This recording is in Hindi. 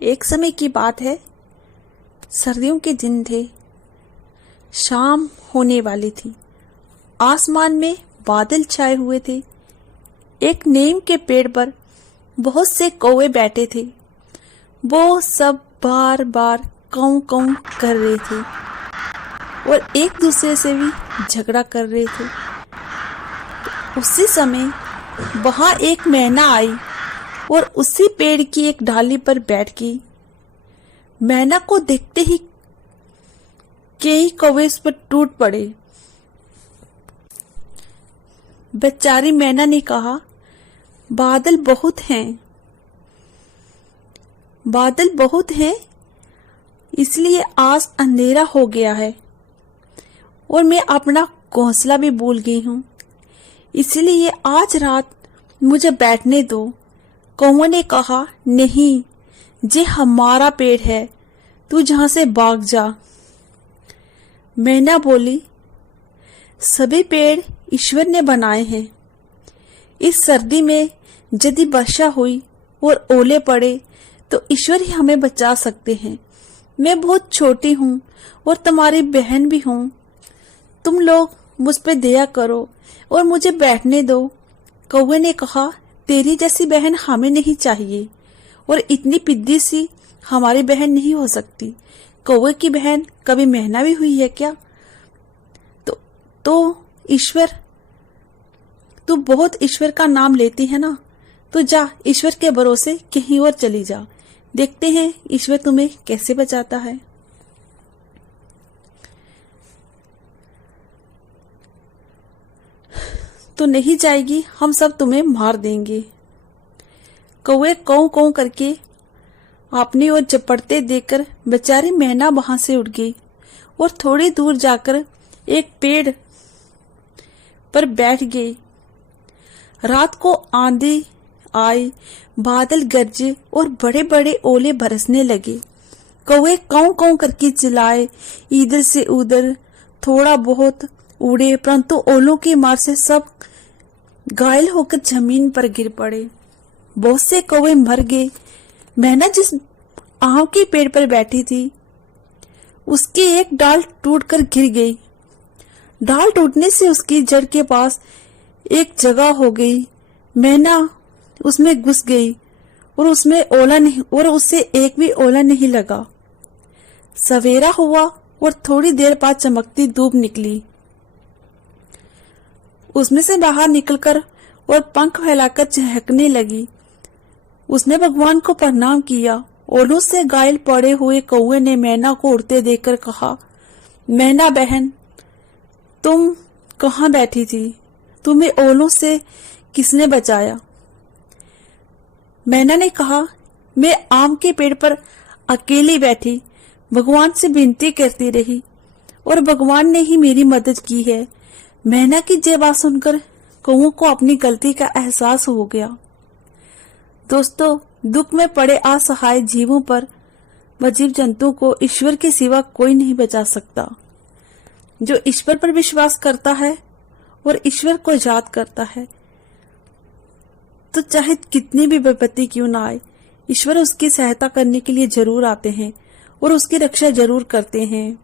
एक समय की बात है, सर्दियों के दिन थे। शाम होने वाली थी। आसमान में बादल छाए हुए थे। एक नीम के पेड़ पर बहुत से कौवे बैठे थे। वो सब बार बार काऊ काऊ कर रहे थे और एक दूसरे से भी झगड़ा कर रहे थे। उसी समय वहां एक मैना आई और उसी पेड़ की एक डाली पर बैठ गई। मैना को देखते ही कई कौवे उस पर टूट पड़े। बेचारी मैना ने कहा, बादल बहुत हैं, इसलिए आज अंधेरा हो गया है और मैं अपना घोंसला भी भूल गई हूँ, इसलिए आज रात मुझे बैठने दो। कौवे ने कहा, नहीं, ये हमारा पेड़ है, तू जहां से भाग जा। मैना बोली, सभी पेड़ ईश्वर ने बनाए हैं। इस सर्दी में यदि वर्षा हुई और ओले पड़े तो ईश्वर ही हमें बचा सकते हैं। मैं बहुत छोटी हूँ और तुम्हारी बहन भी हूँ। तुम लोग मुझ पे दया करो और मुझे बैठने दो। कौवे ने कहा, तेरी जैसी बहन हमें नहीं चाहिए और इतनी पिद्दी सी हमारी बहन नहीं हो सकती। कौवे की बहन कभी मैना भी हुई है क्या? तो ईश्वर, तू बहुत ईश्वर का नाम लेती है ना, तो जा ईश्वर के भरोसे कहीं और चली जा। देखते हैं ईश्वर तुम्हें कैसे बचाता है। तो नहीं जाएगी, हम सब तुम्हें मार देंगे। कौवे कौ कौ करके अपनी ओर झपटते देखकर बेचारी मैना वहां से उड़ गई और थोड़ी दूर जाकर एक पेड़ पर बैठ गई। रात को आंधी आई, बादल गरजे और बड़े बड़े ओले बरसने लगे। कौवे कौ कौ करके चिल्लाए, इधर से उधर थोड़ा बहुत उड़े, परंतु ओलों की मार से सब घायल होकर जमीन पर गिर पड़े। बहुत से कौवे मर गए। मैना जिस आम के पेड़ पर बैठी थी, उसकी एक डाल टूटकर गिर गई। डाल टूटने से उसकी जड़ के पास एक जगह हो गई। मैना उसमें घुस गई और उसे एक भी ओला नहीं लगा। सवेरा हुआ और थोड़ी देर बाद चमकती धूप निकली। उसमें से बाहर निकलकर और पंख फैलाकर चहकने लगी। उसने भगवान को प्रणाम किया। ओलों से घायल पड़े हुए कौवे ने मैना को उड़ते देखकर कहा, मैना बहन, तुम कहाँ बैठी थी? तुम्हें ओलों से किसने बचाया? मैना ने कहा, मैं आम के पेड़ पर अकेली बैठी भगवान से विनती करती रही और भगवान ने ही मेरी मदद की है। मैना की ये बात सुनकर कौवों को अपनी गलती का एहसास हो गया। दोस्तों, दुख में पड़े असहाय जीवों पर व जीव जंतु को ईश्वर के सिवा कोई नहीं बचा सकता। जो ईश्वर पर विश्वास करता है और ईश्वर को याद करता है, तो चाहे कितनी भी विपत्ति क्यों ना आए, ईश्वर उसकी सहायता करने के लिए जरूर आते हैं और उसकी रक्षा जरूर करते हैं।